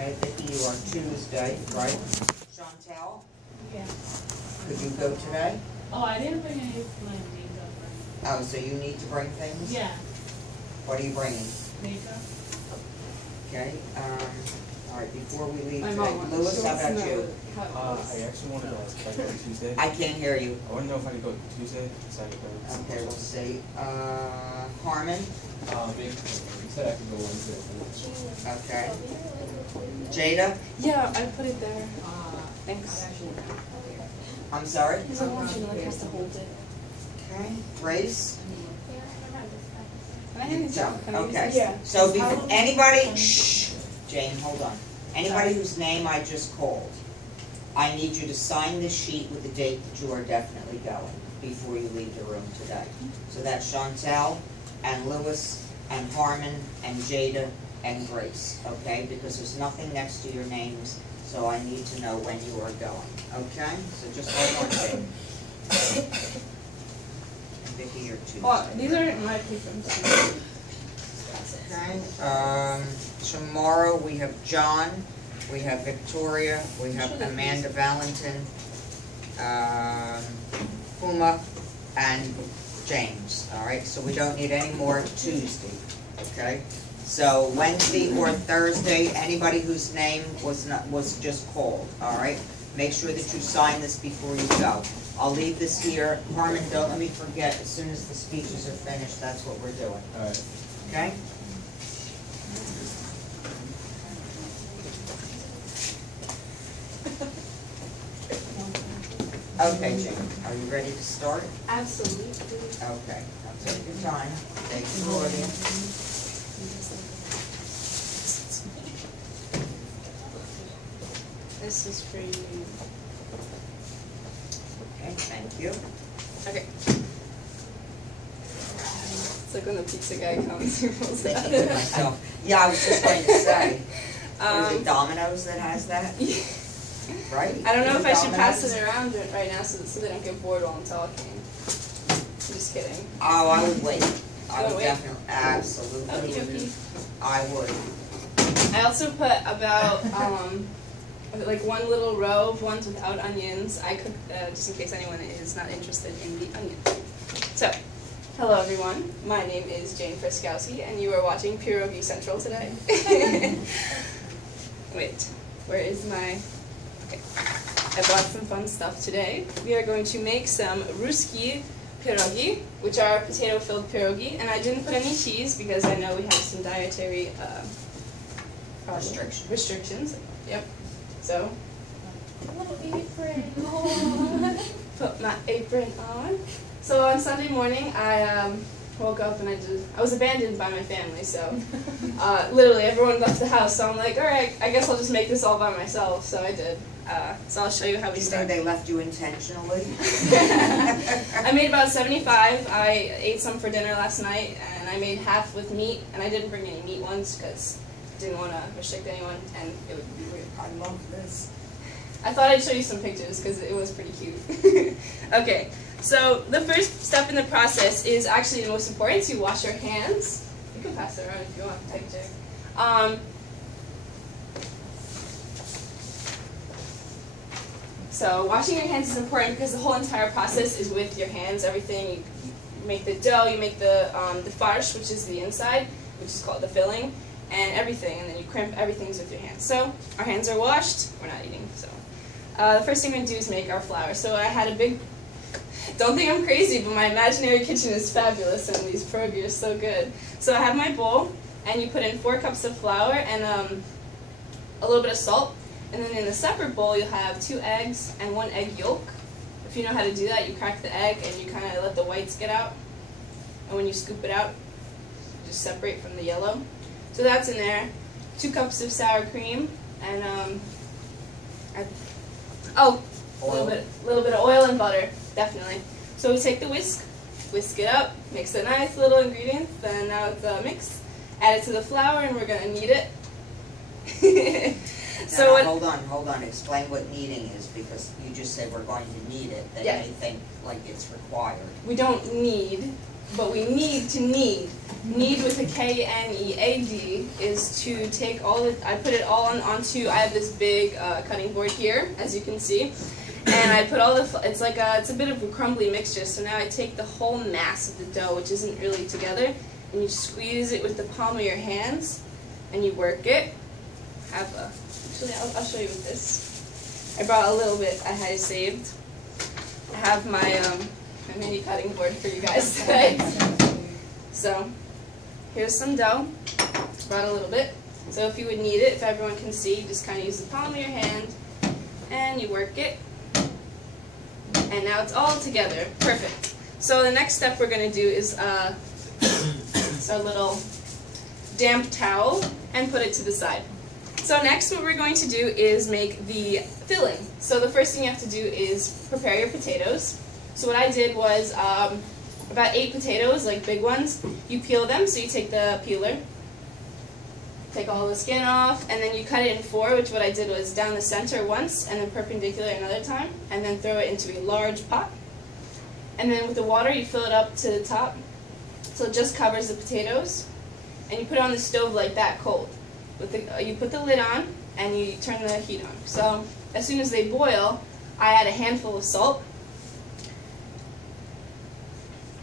Okay, Vicki, you are Tuesday, right? Chantel, Yeah. could you go today? Oh, I didn't bring any of my makeup. Oh, so you need to bring things? Yeah. What are you bringing? Makeup. Okay, all right, before we leave My today, mom wants Louis, to how about you? I actually wanted to ask if I could go Tuesday. I can't hear you. I want to know if I could go Tuesday, so I could go. Okay, we'll see. Harmon? He said I could go Wednesday. Okay. Jada? Yeah, I put it there. Thanks. I'm sorry? Because I want you to like has to hold it. Okay. Grace? Can I hand these out? Can I use Okay. this? Yeah. So anybody, shh, Jane, hold on. Anybody whose name I just called, I need you to sign this sheet with the date that you are definitely going before you leave the room today. So that's Chantel and Louis and Harmon and Jada and Grace, okay? Because there's nothing next to your names, so I need to know when you are going, okay? So just hold on, Jane. And Vicki, you're Tuesday. Oh, these are my papers. Okay, tomorrow we have John, we have Victoria, we have Amanda Valentin, Puma, and James, all right? So we don't need any more Tuesday, okay? So Wednesday or Thursday, anybody whose name was just called, all right? Make sure that you sign this before you go. I'll leave this here. Harmon, don't let me forget, as soon as the speeches are finished, that's what we're doing, All right. okay? Okay, Jane, are you ready to start? Absolutely. Okay, now take your time, take your audience. This is for you. Okay, thank you. Okay. It's like when the pizza guy comes, he pulls it out. Thinking to myself, yeah, I was just going to say, is it Domino's that has that? Right? I don't know if I should pass Domino's? it around right now so they don't get bored while I'm talking. I'm just kidding. Oh, I would wait. I You would would wait? definitely, absolutely. Okay, okay. I would. I also put about like one little row of ones without onions. I cooked just in case anyone is not interested in the onion. So, hello everyone. My name is Jane Friskowski, and you are watching Pierogi Central today. Wait, where is my? Okay, I brought some fun stuff today. We are going to make some ruski pierogi, which are potato-filled pierogi, and I didn't put any cheese because I know we have some dietary restrictions. Yep. So, put my apron on. So on Sunday morning, I woke up and I was abandoned by my family. So literally everyone left the house. So I'm like, all right, I guess I'll just make this all by myself. So I did. So I'll show you how we You start. think they left you intentionally? I made about 75. I ate some for dinner last night, and I made half with meat. And I didn't bring any meat ones because I didn't want to restrict anyone, and it would be weird. I love this. I thought I'd show you some pictures because it was pretty cute. Okay, so the first step in the process is actually the most important. So you wash your hands. You can pass it around if you want. Take a check. So washing your hands is important because the whole entire process is with your hands. Everything, you make the dough, you make the farce, which is the inside, which is called the filling, and everything, and then you crimp everything's with your hands. So our hands are washed. We're not eating. So the first thing we're going to do is make our flour. So I had a big, don't think I'm crazy, but my imaginary kitchen is fabulous, and these pierogi are so good. So I have my bowl, and you put in 4 cups of flour and a little bit of salt. And then in a separate bowl, you'll have 2 eggs and 1 egg yolk. If you know how to do that, you crack the egg and you kind of let the whites get out. And when you scoop it out, you just separate from the yellow. So that's in there. 2 cups of sour cream and a little bit of oil and butter, definitely. So we take the whisk it up, mix a nice little ingredient. Then now it's mixed. Add it to the flour, and we're gonna knead it. So hold on. Explain what kneading is, because you just said we're going to knead it. Then Yeah. they think like it's required. We don't need. but we need to knead. Knead with a K-N-E-A-D is to take all the, I put it all onto, I have this big cutting board here, as you can see, and I put all the, it's a bit of a crumbly mixture, so now I take the whole mass of the dough, which isn't really together, and you squeeze it with the palm of your hands, and you work it. Actually, I'll show you with this. I brought a little bit I had saved. I have my mini cutting board for you guys today. So, here's some dough. Brought a little bit. So if you would need it, if everyone can see, just kind of use the palm of your hand, and you work it. And now it's all together. Perfect. So the next step we're going to do is a little damp towel and put it to the side. So next what we're going to do is make the filling. So the first thing you have to do is prepare your potatoes. So what I did was about 8 potatoes, like big ones. You peel them, so you take the peeler, take all the skin off, and then you cut it in 4, which what I did was down the center once, and then perpendicular another time, and then throw it into a large pot. And then with the water, you fill it up to the top, so it just covers the potatoes, and you put it on the stove like that, cold. You put the lid on, and you turn the heat on. So as soon as they boil, I add a handful of salt.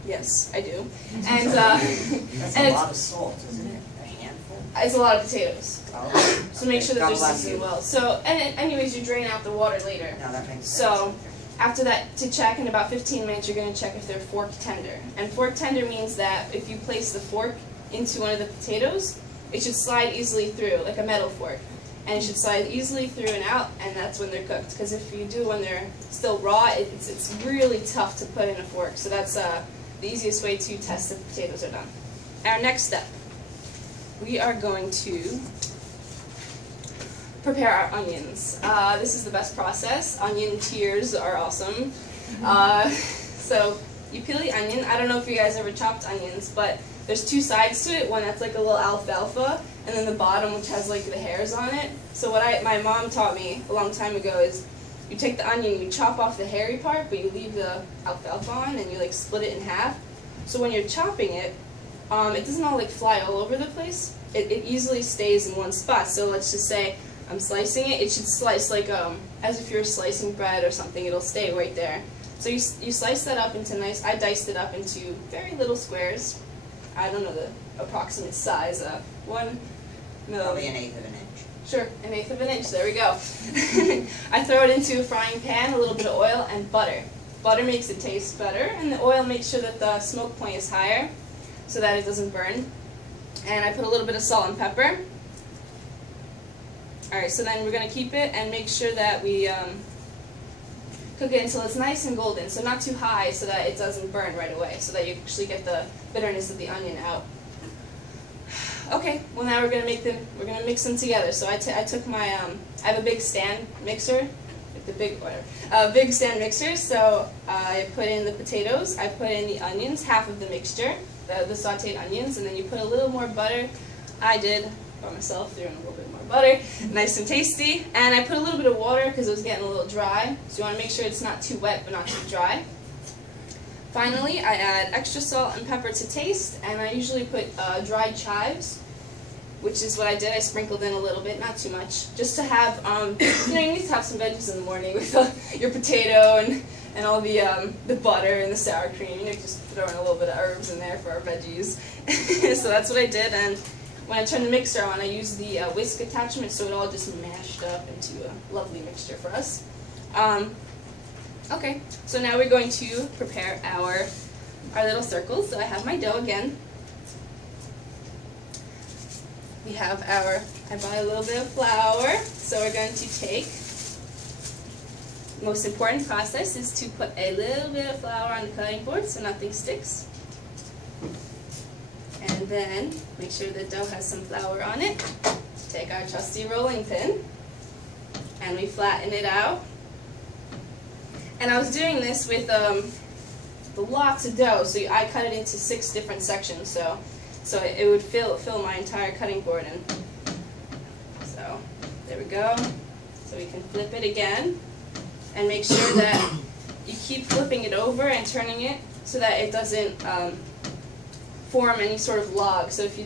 Yes, I do. And That's and a lot of salt, isn't it? A handful? it's a lot of potatoes. Oh, So make sure that God they're bless seasoned you. well. So, and anyways, you drain out the water later. No, that makes sense. So after that, to check in about 15 minutes, you're going to check if they're fork tender. And fork tender means that if you place the fork into one of the potatoes, it should slide easily through, like a metal fork. And it should slide easily through and out, and that's when they're cooked. Because if you do when they're still raw, it's really tough to put in a fork. So that's the easiest way to test if potatoes are done. Our next step, we are going to prepare our onions. This is the best process. Onion tears are awesome. So you peel the onion. I don't know if you guys ever chopped onions, but there's 2 sides to it. One that's like a little alfalfa, and then the bottom which has like the hairs on it. So what my mom taught me a long time ago is you take the onion, you chop off the hairy part, but you leave the alfalfa on, and you like split it in half. So when you're chopping it, it doesn't all like fly all over the place. It easily stays in one spot. So let's just say I'm slicing it. It should slice like as if you're slicing bread or something. It'll stay right there. So you slice that up into nice. I diced it up into very little squares. I don't know the approximate size. Probably 1/8 of an inch. Sure, 1/8 of an inch. There we go. I throw it into a frying pan, a little bit of oil, and butter. Butter makes it taste better, and the oil makes sure that the smoke point is higher so that it doesn't burn. And I put a little bit of salt and pepper. Alright, so then we're going to keep it and make sure that we cook it until it's nice and golden. So not too high so that it doesn't burn right away, so that you actually get the bitterness of the onion out. Okay, well now we're going to mix them together. So I took my, I have a big stand mixer. Big stand mixer, so I put in the potatoes, I put in the onions, half of the mixture, the sauteed onions, and then you put a little more butter. I did by myself, threw in a little bit more butter, nice and tasty, and I put a little bit of water because it was getting a little dry, so you want to make sure it's not too wet but not too dry. Finally, I add extra salt and pepper to taste, and I usually put dried chives, which is what I did. I sprinkled in a little bit, not too much, just to have, you need to have some veggies in the morning with your potato and all the butter and the sour cream. Just throw in a little bit of herbs in there for our veggies. So that's what I did, and when I turned the mixer on, I used the whisk attachment so it all just mashed up into a lovely mixture for us. Okay, so now we're going to prepare our little circles. So I have my dough again. We have I bought a little bit of flour, so we're going to take, the most important process is to put a little bit of flour on the cutting board so nothing sticks. And then make sure the dough has some flour on it. Take our trusty rolling pin, and we flatten it out. And I was doing this with lots of dough, so I cut it into 6 different sections, so it would fill my entire cutting board. And so there we go. So we can flip it again, and make sure that you keep flipping it over and turning it so that it doesn't form any sort of log. So if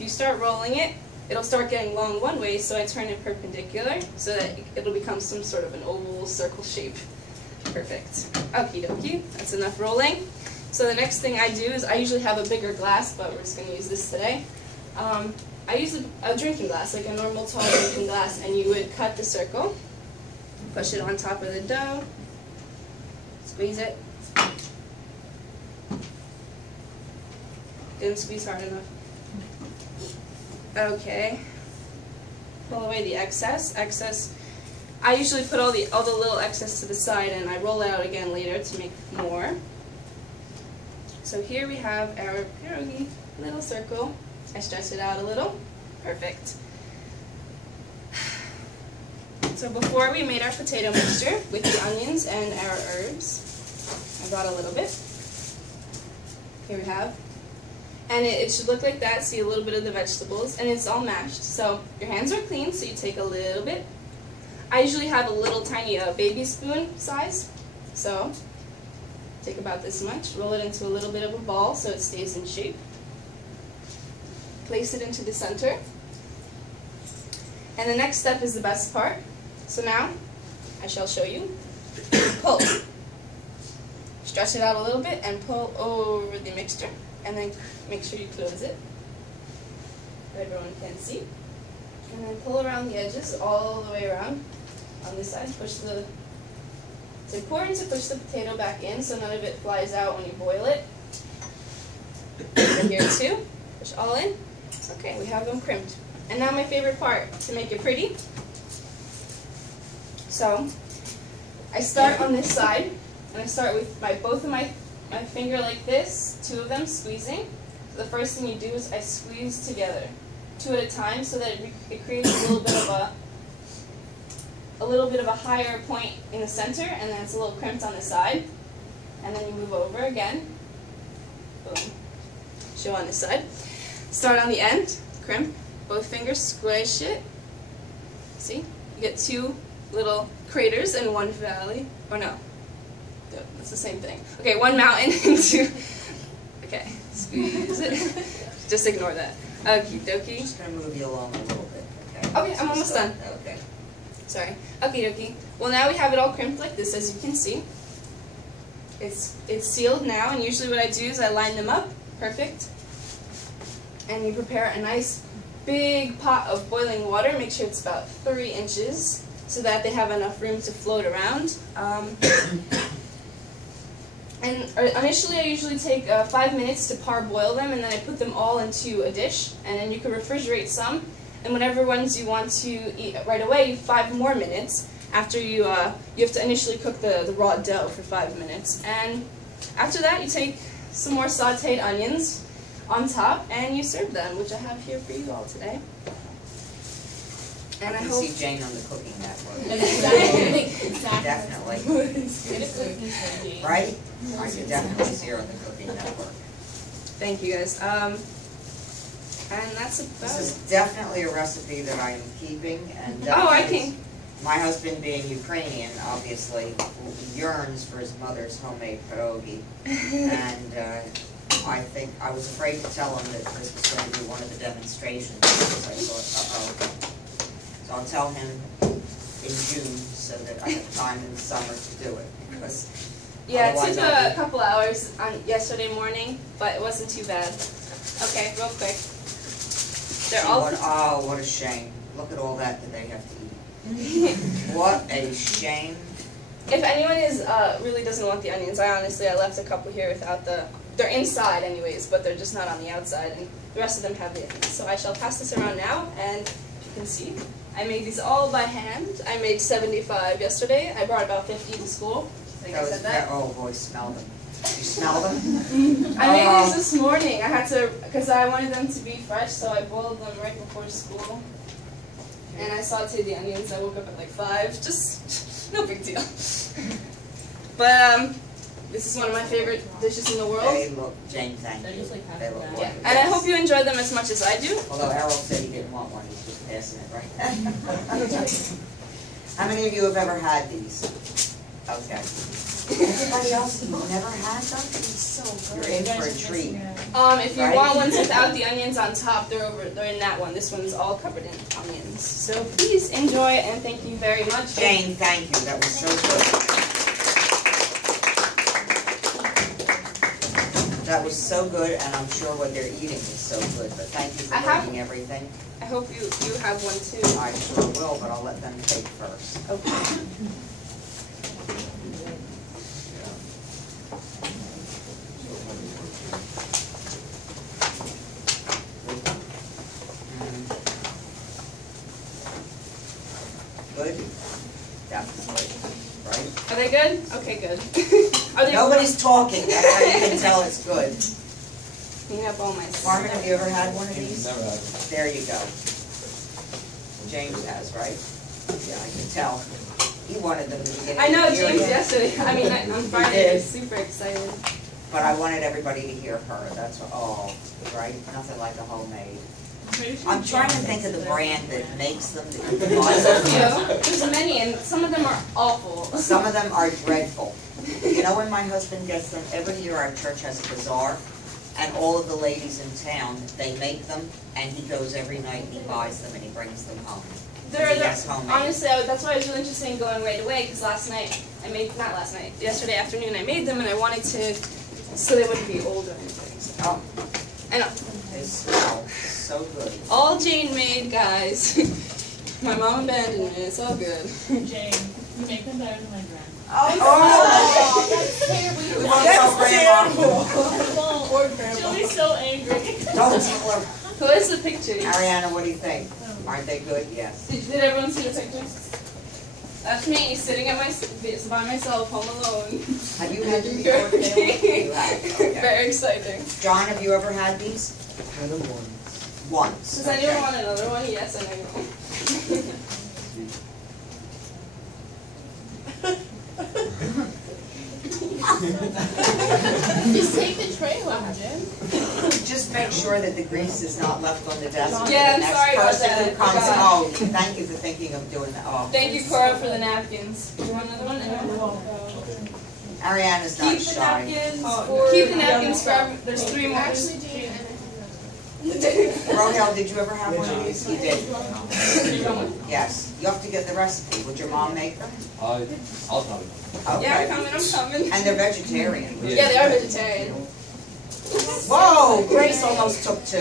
you start rolling it, it'll start getting long one way, so I turn it perpendicular so that it'll become some sort of an oval circle shape. Perfect. Okie dokie, that's enough rolling. So the next thing I do is I usually have a bigger glass, but we're just going to use this today. I use a drinking glass, like a normal tall drinking glass, and you would cut the circle, push it on top of the dough, squeeze it. Didn't squeeze hard enough. Okay. Pull away the excess. I usually put all the little excess to the side, and I roll it out again later to make more. So here we have our pierogi little circle. I stretch it out a little. Perfect. So before we made our potato mixture with the onions and our herbs, I got a little bit. Here we have. And it should look like that, see a little bit of the vegetables, and it's all mashed. So your hands are clean, so you take a little bit. I usually have a little tiny baby spoon size, so take about this much, roll it into a little bit of a ball so it stays in shape. Place it into the center. And the next step is the best part. So now, I shall show you. Pull. Stretch it out a little bit and pull over the mixture. And then make sure you close it, so everyone can see. And then pull around the edges all the way around on this side. It's important to push the potato back in so none of it flies out when you boil it. And here too, push all in. Okay, we have them crimped. And now my favorite part, to make it pretty. So, I start on this side, and I start with both of my finger like this, two of them squeezing. So the first thing you do is I squeeze together, two at a time, so that it creates a little bit of a higher point in the center, and then it's a little crimped on the side. And then you move over again. Boom. Show on this side. Start on the end, crimp, both fingers, squish it. See? You get two little craters and one valley. Or no. It's the same thing. Okay, one mountain into. Okay, squeeze it. Just ignore that. Okie dokie. Just gonna move you along a little bit. Okay. Okay, I'm almost done. Okay. Sorry. Okie dokie. Well, now we have it all crimped like this, as you can see. It's sealed now, and usually what I do is I line them up. Perfect. And you prepare a nice big pot of boiling water. Make sure it's about 3 inches, so that they have enough room to float around. And initially, I usually take 5 minutes to parboil them, and then I put them all into a dish, and then you can refrigerate some. And whatever ones you want to eat right away, you have 5 more minutes after you have to initially cook the raw dough for 5 minutes. And after that, you take some more sautéed onions on top, and you serve them, which I have here for you all today. And I can see Jane on the cooking network. Definitely. Right? I can definitely see her on the cooking network. Thank you, guys. And that's about This is it. definitely a recipe that I am keeping, and Oh, I can. my husband, being Ukrainian, obviously yearns for his mother's homemade pierogi, and I think I was afraid to tell him that this was going to be one of the demonstrations because I thought, uh-oh. So I'll tell him in June so that I have time in the summer to do it, because Yeah, it otherwise took I'll a be- couple hours on yesterday morning, but it wasn't too bad. Okay, real quick. They're all. Oh, what a shame! Look at all that they have to eat. What a shame! If anyone really doesn't want the onions, I left a couple here without the. They're inside anyways, but they're just not on the outside, and the rest of them have the onions. So I shall pass this around now, and you can see. I made these all by hand. I made 75 yesterday. I brought about 50 to school. I think I said that. Oh boy, smell them. You smell them? I made these this morning. I had to, because I wanted them to be fresh, so I boiled them right before school. And I sauteed the onions. I woke up at like 5. Just, no big deal. But, this is one of my favorite dishes in the world. They look, Jane, thank They're you. just like half They a look bag. Yeah, wonderful. and I hope you enjoy them as much as I do. Although Errol said he didn't want one, he's just passing it, right? How many of you have ever had these? Okay. Everybody else, you've never had them? You're in for a treat. If you Right? want ones without the onions on top, they're in that one. This one's all covered in onions. So please enjoy and thank you very much. Jane, thank you, that was so good. That was so good, and I'm sure what they're eating is so good, but thank you for bringing everything. I hope you have one too. I sure will, but I'll let them take first. Okay. Good? Definitely, right? Are they good? Okay, good. Are they Nobody's talking, that's how you can tell it's good. clean up all my Carmen, have you ever had one of these? Never had it. There you go. James has, right? Yeah, I can tell. He wanted them to begin. I know James yesterday. I mean, on Friday, I was super excited. But I wanted everybody to hear her, that's all, right? Nothing like a homemade. I'm trying to think of the brand that makes them, that you can buy them. There's many, and some of them are awful. Some of them are dreadful. You know when my husband gets them, every year our church has a bazaar, and all of the ladies in town, they make them, and he goes every night and he buys them and he brings them home. Honestly, that's why I was really interested in going right away, because yesterday afternoon I made them, and I wanted to, so they wouldn't be old or anything. So. Oh, I know. they smell so good. All Jane made, guys. My mom abandoned me, it's all good. Jane, you make them better than my grandma. Oh, That's terrible. we won't tell Grandma. Or grandma. She'll be so angry. Don't tell her. Who is the picture? Ariana, what do you think? Aren't they good? Yes. Did everyone see the pictures? That's me sitting at by myself, home alone. Have you had them before, Taylor? You have, okay. Very exciting. John, have you ever had these? Had them once. Once. Does anyone want another one? Yes, I know. Just take the tray home, Jen. Just make sure that the grease is not left on the desk. Yeah, I'm The sorry about next person that, who I comes, forgot. oh, thank you for thinking of doing that. Oh. Thank you, Cora, for the napkins. Do you want another one? Ariana's not shy. Keep the napkins for. There's 3 more. Actually, Jane, Rohel, did you ever have one of these? You did. Yes. You have to get the recipe. Would your mom make them? I'll try it. Yeah, Okay. I'm coming. And they're vegetarian. Yeah, they are vegetarian. Whoa, Grace almost took 2.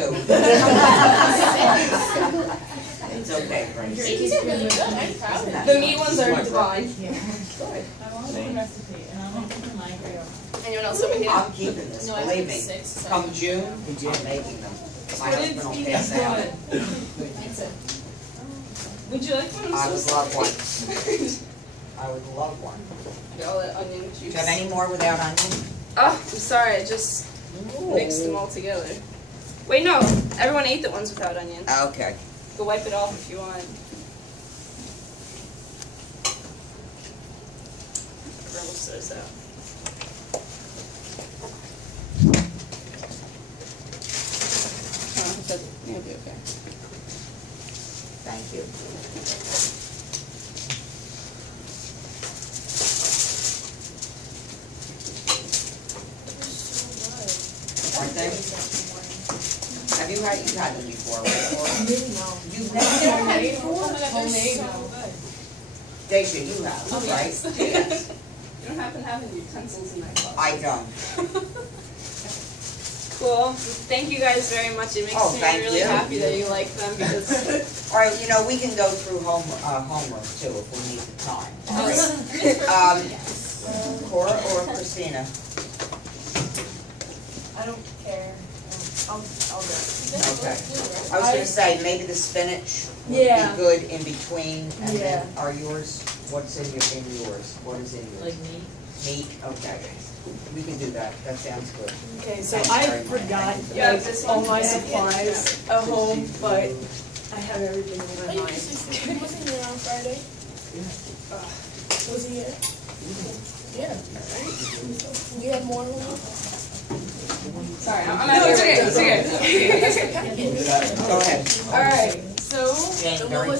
It's okay, Grace. these are really good. I'm proud of them. The meat ones are divine. Good. I want the recipe, and I'll make them in my grade. Anyone else over here? I'm keeping this, No, I believe have me. 6. So. Come June, I'm making them. My husband will pass out. That's it. Would you like one? I would love one. I would love one. Get all that onion juice. Do you have any more without onion? Oh, I'm sorry. I just mixed them all together. Wait, no. Everyone ate the ones without onion. Okay. Go wipe it off if you want. We'll sort this out. You'll be okay. Thank you. Aren't they? Have you had them before? Right? You've never had them before? Homemade. Deja, you have, Oh, right? yes. You don't happen to have any utensils in that closet. I don't. Cool. Thank you guys very much. It makes Oh, me thank really you. happy that you like them because. All right, you know, we can go through homework too if we need the time. All right. Cora or Christina? I don't care. I'll go. Okay. I was gonna say, maybe the spinach would Yeah. be good in between, and then Yeah. are yours, what's in yours? What is in yours? Like me. Meat, okay. We can do that, that sounds good. Okay, so Thanks I very much. forgot Thank you. Yeah, like, this all one. my Yeah. supplies at home, but I have everything in my mind. Wasn't here on Friday? Was he here? Yeah. We have more home? Sorry, I'm out here. It's okay. Go ahead. Alright, so Jane, very